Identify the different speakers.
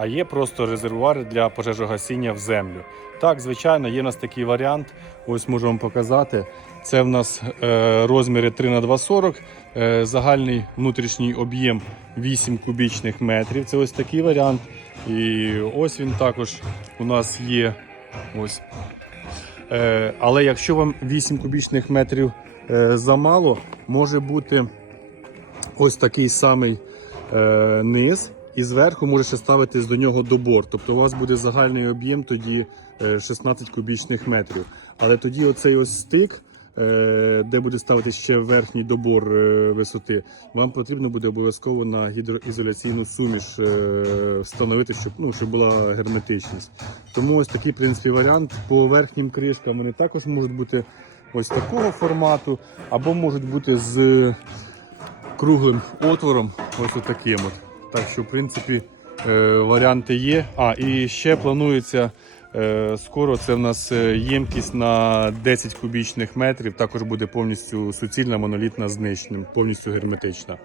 Speaker 1: а є просто резервуари для пожежогасіння в землю. Так, звичайно, є в нас такий варіант. Ось можу вам показати. Це в нас е, розміри 3 на 2,40, е, загальний внутрішній об'єм 8 кубічних метрів. Це ось такий варіант. І ось він також у нас є. Ось. Е, але якщо вам 8 кубічних метрів замало, може бути ось такий самий низ, і зверху може ще ставитись до нього добор. Тобто у вас буде загальний об'єм тоді е, 16 кубічних метрів. Але тоді оцей ось стик, е, де буде ставитись ще верхній добор е, висоти, вам потрібно буде обов'язково на гідроізоляційну суміш е, встановити, щоб, ну, щоб була герметичність. Тому ось такий в принципі, варіант. По верхнім кришкам вони також можуть бути ось такого формату, або можуть бути з круглим отвором, ось отаким от. Так що, в принципі, е, варіанти є. А, і ще планується е, скоро. Це в нас е, ємкість на 10 кубічних метрів. Також буде повністю суцільна, монолітна знищена, повністю герметична.